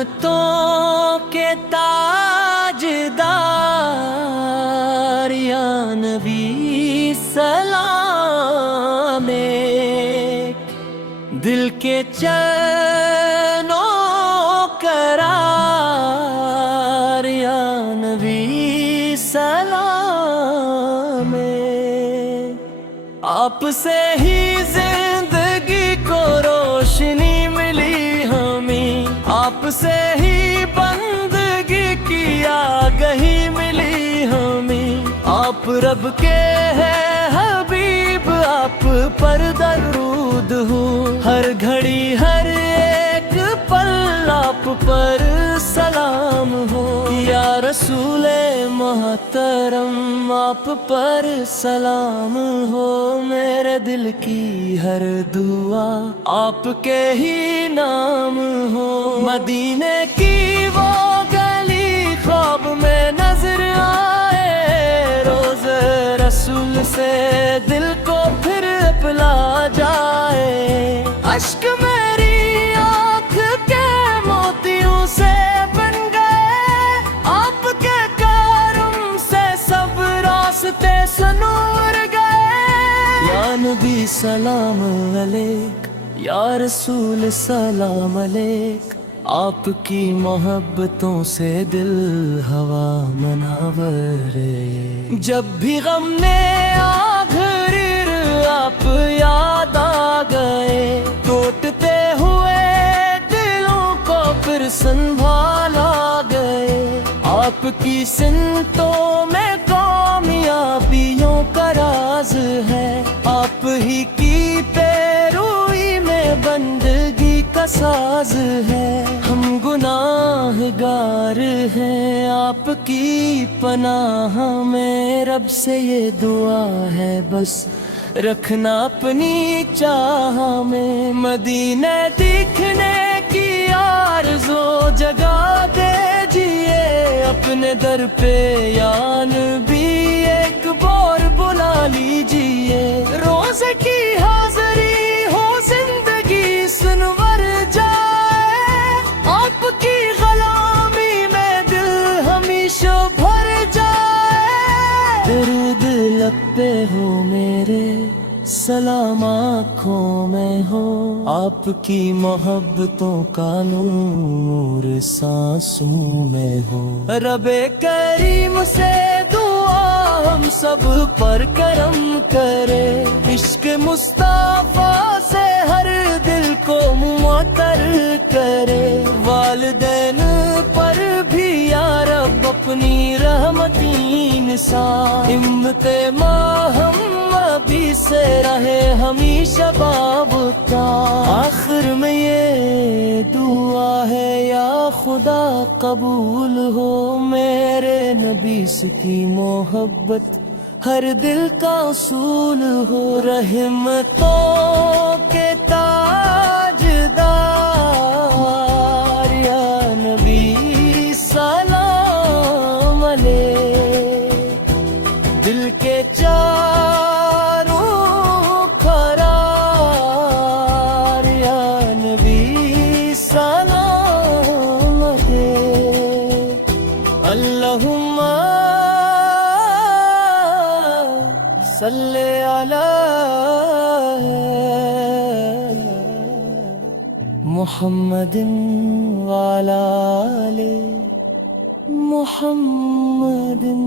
रहमतों के ताजदार या नबी सलाम दिल के चैनो करार या नबी सलाम आपसे ही जिंदगी को रोशनी मिली हमें, आपसे ही बंदगी की आगही मिली हमें। आप रब के हैं हबीब, आप पर दरूद हो हर घड़ी हर एक पल आप पर सलाम हो। या रसूले मोहतरम आप पर सलाम हो। मेरे दिल की हर दुआ आपके ही नाम हो। मदीने की वो गली ख्वाब में नजर आए, रोज रसूल से दिल को फिर पिला जाए। अश्क मेरी आँख के मोतियों से बन गए, आपके करम से सब रास्ते सुनूर गए। या नबी सलाम अलैक, या रसूल सलाम अलैक। आपकी मोहब्बतों से दिल हवा मनावर है। जब भी गम ने आघिर आप याद आ गए, टूटते हुए दिलों को फिर संभाला गए। आपकी सिमतों में कामयाबियों का राज है, आप ही की पैरोई में बंदगी का साज है। हम गुनाहगार हैं आपकी पनाह में, रब से ये दुआ है बस रखना अपनी चाह में। मदीने दिखने की आरज़ू जगा दीजिए अपने दर पे, यान भी एक बार बुला लीजिए। रोज़े की हाज़री हो जिंदगी सुनवर जाए, आपकी गुलामी में दिल हमेशा भर जाए। दरूद लब पे हो मेरे, सलाम आँखों में हो, आपकी मोहब्बतों का नूर सांसों में हो। रबे करीम से दुआ हम सब पर करम करे, इश्क मुस्तफा से हर दिल को मुअत्तर करे। वालिदैन पर भी या रब अपनी रहमती निसार, हिम्मते माहम अभी से रहे हमेशा बाबता। आखिर में ये दुआ है या खुदा कबूल हो मेरे नबी की मोहब्बत हर दिल का उसूल हो। रहमतों के ताजदार या नबी सलाम अलैक, दिल के अल्लाहुम्मा सल्ले अला मुहम्मदिन व अला आले मुहम्मदिन।